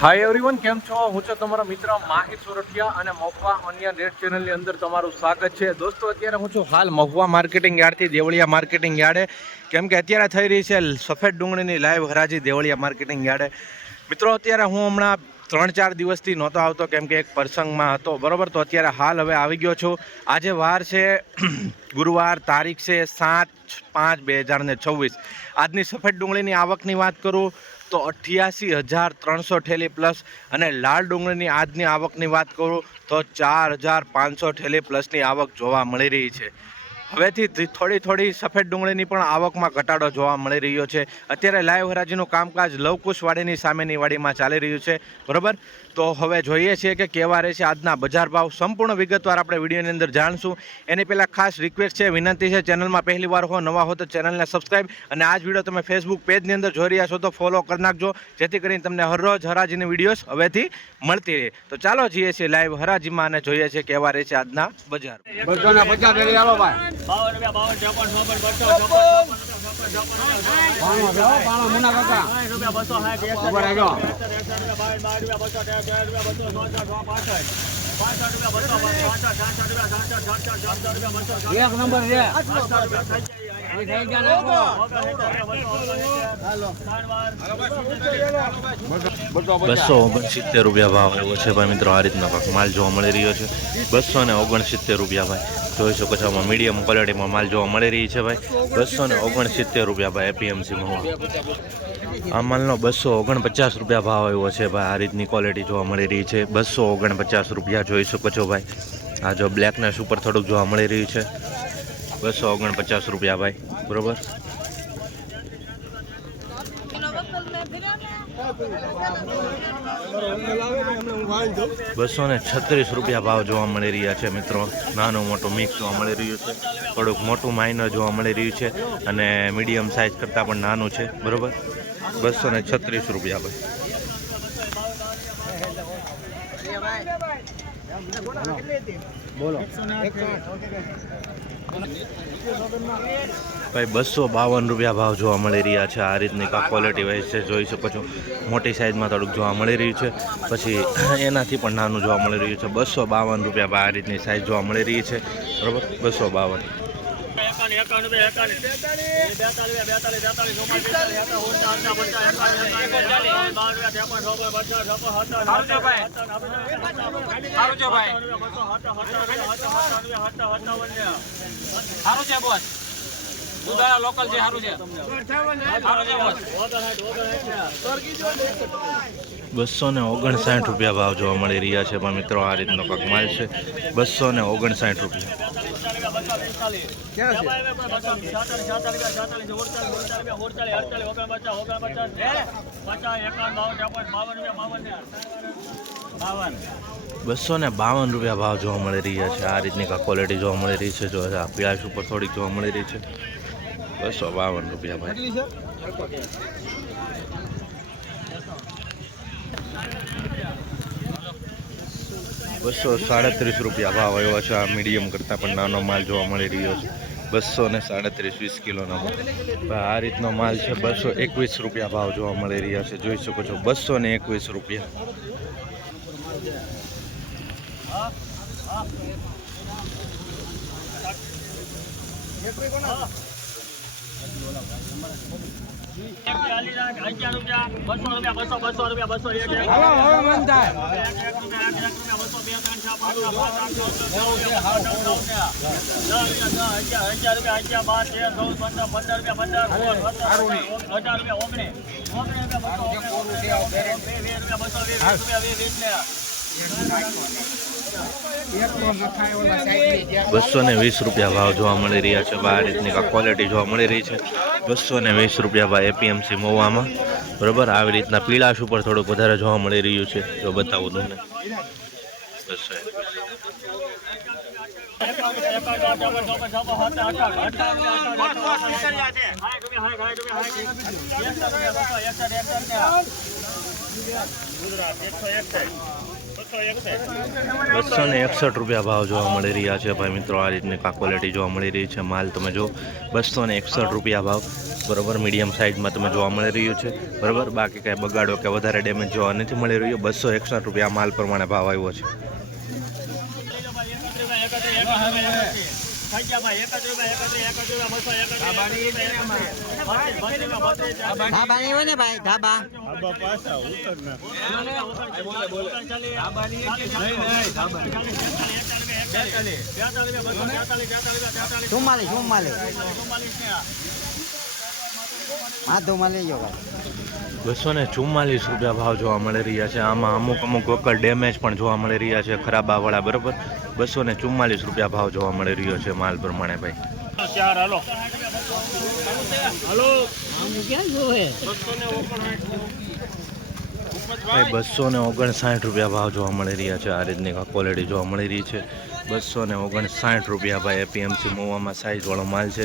Hi everyone, કેમ છો? હું છું તમારો મિત્ર માહિર સોરઠિયા અને મહુવા ઓનિયન રેટ ચેનલની અંદર તમારું સ્વાગત છે. દોસ્તો, અત્યારે હું છું હાલ મહુવા માર્કેટિંગ યાર્ડથી દેવળિયા માર્કેટિંગ યાર્ડે, કેમ કે અત્યારે થઈ રહી છે સફેદ ડુંગળીની લાઈવ હરાજી દેવળિયા માર્કેટિંગ યાર્ડે. મિત્રો, અત્યારે હું હમણાં 3-4 દિવસથી નહોતો આવતો કેમ કે એક પ્રસંગમાં હતો, બરાબર. તો અત્યારે હાલ હવે આવી ગયો છું. આજે વાર છે ગુરુવાર, તારીખ છે 7/5/2026. આજની સફેદ ડુંગળીની આવકની વાત કરું તો 88,300 ઠેલી પ્લસ, અને લાલ ડુંગળીની આજની આવકની વાત કરું તો 4,500 ઠેલી પ્લસની આવક જોવા મળી રહી છે. હવેથી થોડી સફેદ ડુંગળીની પણ આવકમાં ઘટાડો જોવા મળી રહ્યો છે. અત્યારે લાઈવ હરાજીનું કામકાજ લવકુશવાડીની સામેની વાડીમાં ચાલી રહ્યું છે, બરાબર. તો હવે જોઈએ છીએ કે કેવા રહેશે આજના બજાર ભાવ. સંપૂર્ણ વિગતવાર આપણે વિડીયોની અંદર જાણશું. એની પહેલાં ખાસ રિક્વેસ્ટ છે, વિનંતી છે, ચેનલમાં પહેલી વાર હો, નવા હો તો ચેનલને સબસ્ક્રાઈબ, અને આ જ વિડીયો તમે ફેસબુક પેજની અંદર જોઈ રહ્યા છો તો ફોલો કરી નાખજો, જેથી કરીને તમને હરરોજ હરાજીની વિડીયોઝ હવેથી મળતી રહે. તો ચાલો જઈએ છીએ લાઈવ હરાજીમાં અને જોઈએ છીએ કેવા રહેશે આજના બજાર. એક નંબર છે. 269 રૂપિયા ભાવ એવો છે ભાઈ મિત્રો. આ રીતનો માલ જોવા મળી રહ્યો છે. 269 રૂપિયા ભાઈ. જોઈ શકો છો, આમાં મીડિયમ ક્વોલિટીમાં માલ જોવા મળી રહી છે ભાઈ. 269 રૂપિયા ભાઈ એપીએમસી મહુવા. આ માલનો 249 રૂપિયા ભાવ આવ્યો છે ભાઈ. આ રીતની ક્વોલિટી જોવા મળી રહી છે. 249 રૂપિયા જોઈ શકો છો ભાઈ. આ જો બ્લેકનેસ ઉપર થોડુંક જોવા મળી રહ્યું છે. 249 રૂપિયા ભાઈ, બરોબર. ₹236 રૂપિયા ભાવ જોવા મળી રહ્યા છે મિત્રો. નાનું મોટું મિક્સ જોવા મળી રહ્યું છે. થોડુંક મોટું માઇનર જોવા મળી રહ્યું છે, અને મીડિયમ સાઇઝ કરતાં પણ નાનું છે, બરોબર. 236 રૂપિયા ભાઈ. ભાઈ 252 રૂપિયા ભાવ જોવા મળી રહ્યા છે. આ રીતની ક્વોલિટી વાઇઝ છે, જોઈ શકો છો. મોટી સાઇઝમાં થોડુંક જોવા મળી રહ્યું છે, પછી એનાથી પણ નાનું જોવા મળી રહ્યું છે. 252 રૂપિયા ભાઈ. આ રીતની સાઇઝ જોવા મળી રહી છે, બરોબર. 252. લોકલ છે, સારું છે. 259 રૂપિયા ભાવ જોવા મળી રહ્યા છે પણ મિત્રો. આ રીતનો કાંક માલ છે. 259 રૂપિયા. ₹252 રૂપિયા ભાવ જોવા મળી રહ્યા છે. આ રીતની કાંક ક્વોલિટી જોવા મળી રહી છે. જો આ પીળાશ ઉપર થોડીક જોવા મળી રહી છે. 252 રૂપિયા ભાઈ. ₹237 રૂપિયા ભાવ આવ્યો છે. આ મીડિયમ કરતાં પણ નાનો માલ જોવા મળી રહ્યો છે. 237, 20 કિલોનો માલ. આ રીતનો માલ છે. 221 રૂપિયા ભાવ જોવા મળી રહ્યા છે, જોઈ શકો છો. 221 રૂપિયા. ₹220 રૂપિયા ભાવ જોવા મળી રહ્યા છે. આ રીતની ક્વોલિટી જોવા મળી રહી છે. 220 રૂપિયા ભાઈ એપીએમસી મહુવામાં, બરોબર. આવી રીતના પીળાશ ઉપર થોડુંક વધારે જોવા મળી રહ્યું છે. જો બતાવું તમને. 220. ₹261 ભાવ જોવા મળી રહ્યા છે ભાઈ મિત્રો. આ રીતની ક્વોલિટી જોવા મળી રહી છે. માલ તમે જો ₹261 ભાવ બરાબર. મીડિયમ સાઇઝમાં તમે જોવા મળી રહ્યું છે બરાબર. બાકી કાંઈ બગાડો કે વધારે ડેમેજ જોવા નથી મળી રહ્યું. ₹261 માલ પ્રમાણે ભાવ આવ્યો છે. ₹244 ભાવ જોવા મળી રહ્યા છે. આમાં અમુક વખત ડેમેજ પણ જોવા મળી રહ્યા છે, ખરાબાવાળા બરાબર. ₹244 ભાવ જોવા મળી રહ્યો છે માલ પ્રમાણે ભાઈ. ભાઈ ₹259 ભાવ જોવા મળી રહ્યા છે. આ રીતની ક્વોલિટી જોવા મળી રહી છે. ₹259 ભાઈ. એપીએમસી મોવામાં સાઇઝવાળો માલ છે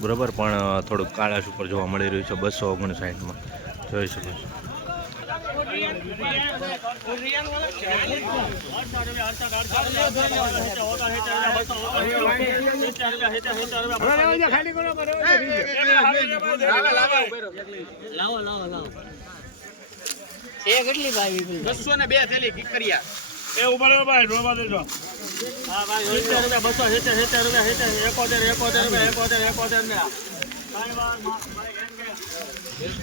બરાબર, પણ થોડુંક કાળાશ ઉપર જોવા મળી રહ્યું છે. 259માં જોઈ શકો છો. કેટલી ભાઈ 202 થેલી કિકરિયા એ ઉભા રહો ભાઈ ડોબા દેજો. હા ભાઈ ₹270 ભાઈ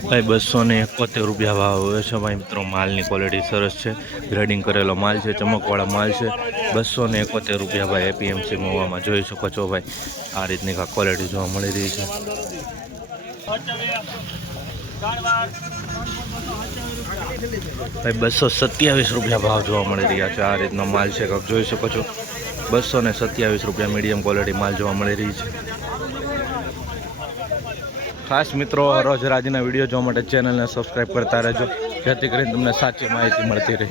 ₹271 ભાવ હોય છે ભાઈ મિત્રો. માલની ક્વોલિટી સરસ છે, ગ્રેડિંગ કરેલો માલ છે, ચમકવાળો માલ છે. ₹271 ભાઈ. એપીએમસી મોવામાં જોઈ શકો છો ભાઈ. આ રીતની ક્વોલિટી જોવા મળી રહી છે. ભાઈ ₹227 ભાવ જોવા મળી રહ્યા છે. આ રીતનો માલ છે, જોઈ શકો છો. ₹227 મીડિયમ ક્વોલિટી માલ જોવા મળી રહી છે. ખાસ મિત્રો રોજ રાજના વિડીયો જોવા માટે ચેનલને સબસ્ક્રાઈબ કરતા રહેજો, જેથી કરીને તમને સાચી માહિતી મળતી રહે.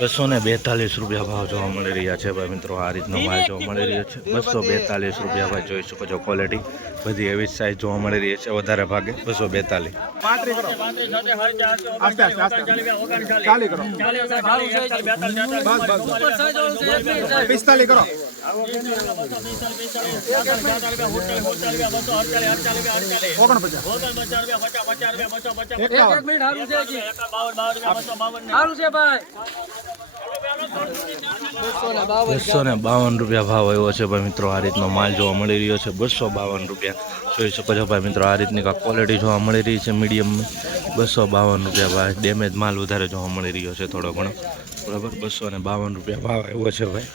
₹242 ભાવ જોવા મળી રહ્યા છે ભાઈ મિત્રો. આ રીતનો માલ જોવા મળી રહ્યો છે. ₹242 ભાઈ. જોઈ શકો છો ક્વોલિટી બધી એવી સાઇઝ જોવા મળી રહી છે. વધારે ભાગે 242. ₹252 ભાવ આવ્યો છે ભાઈ મિત્રો. આ રીતનો માલ જોવા મળી રહ્યો છે. ₹252 જોઈ શકો છો ભાઈ મિત્રો. આ રીતની ક્વોલિટી જોવા મળી રહી છે મીડિયમ. ₹252 ભાઈ. ડેમેજ માલ વધારે જોવા મળી રહ્યો છે થોડો ઘણો બરાબર. ₹252 ભાવ આવ્યો છે ભાઈ.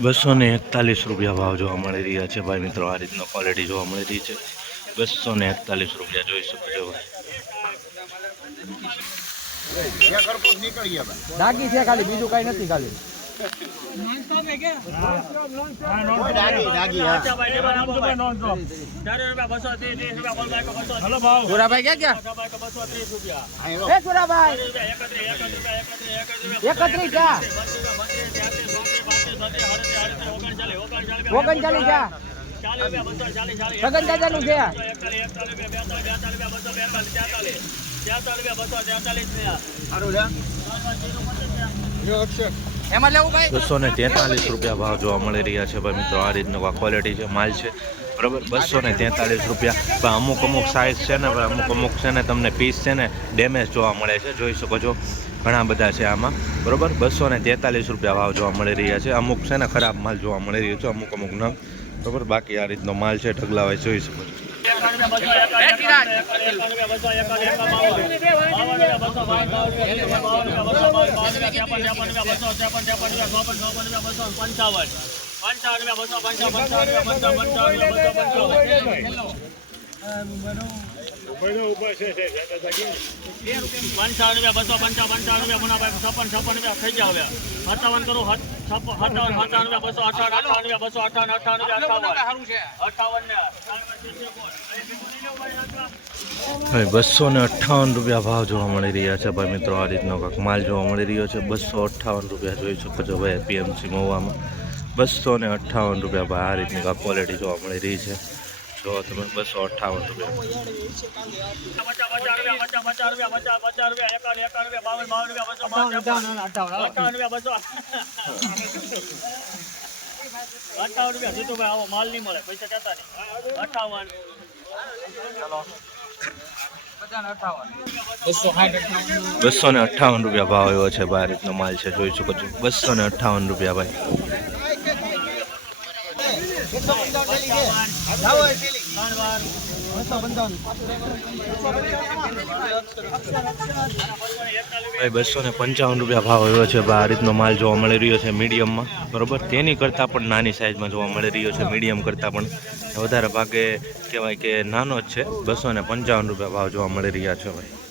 ₹241 ભાવ જોવા મળી રહ્યા છે ભાઈ મિત્રો. આ રીતનો ક્વોલિટી જોવા મળી રહી છે. ₹241 જોઈ શકો છો ભાઈ. દાગી છે ખાલી, બીજું કઈ નથી ખાલી. સુરાભાઈ ક્યાં સુરાભાઈ 31 ક્યાં 39 ક્યાં સગન દાદાનું છે. ₹243 ભાવ જોવા મળી રહ્યા છે ભાઈ મિત્રો. આ રીતનો ક્વોલિટી છે માલ છે બરાબર. ₹243. અમુક સાઇઝ છે ને, અમુક છે ને તમને પીસ છે ને ડેમેજ જોવા મળે છે. જોઈ શકો છો ઘણા બધા છે આમાં બરાબર. ₹243 ભાવ જોવા મળી રહ્યા છે. અમુક છે ને ખરાબ માલ જોવા મળી રહ્યો છે, અમુક નંગ બરાબર. બાકી આ રીતનો માલ છે ઢગલાવાય જોઈ શકો છો. ₹55 ₹255 મુનાભાઈ 56 રૂપિયા થઈ જાવ 57 કરો 57 ₹258 ભાઈ 258 રૂપિયા ભાવ જોવા મળી રહ્યા છે ભાઈ મિત્રો આ રીતનો કાંક માલ જોવા મળી રહ્યો છે 258 રૂપિયા જોઈ શકો છો ભાઈ એપીએમસી મહુવામાં 258 રૂપિયા ભાઈ આ રીતની કાંક ક્વોલિટી જોવા મળી રહી છે જો તમે 258 રૂપિયા માલ નહીં મળે પૈસા કહેતા નહીં 58 ₹258 રૂપિયા ભાવ એવો છે ભાઈ આ રીતનો માલ છે જોઈ શકો છો 258 રૂપિયા ભાઈ ભાઈ 255 રૂપિયા ભાવ એવો છે ભાઈ આ રીતનો માલ જોવા મળી રહ્યો છે મીડિયમમાં બરોબર તેની કરતાં પણ નાની સાઇઝમાં જોવા મળી રહ્યો છે મીડિયમ કરતાં પણ વધારે ભાગે કહેવાય કે નાનો જ છે 255 રૂપિયા ભાવ જોવા મળી રહ્યા છે ભાઈ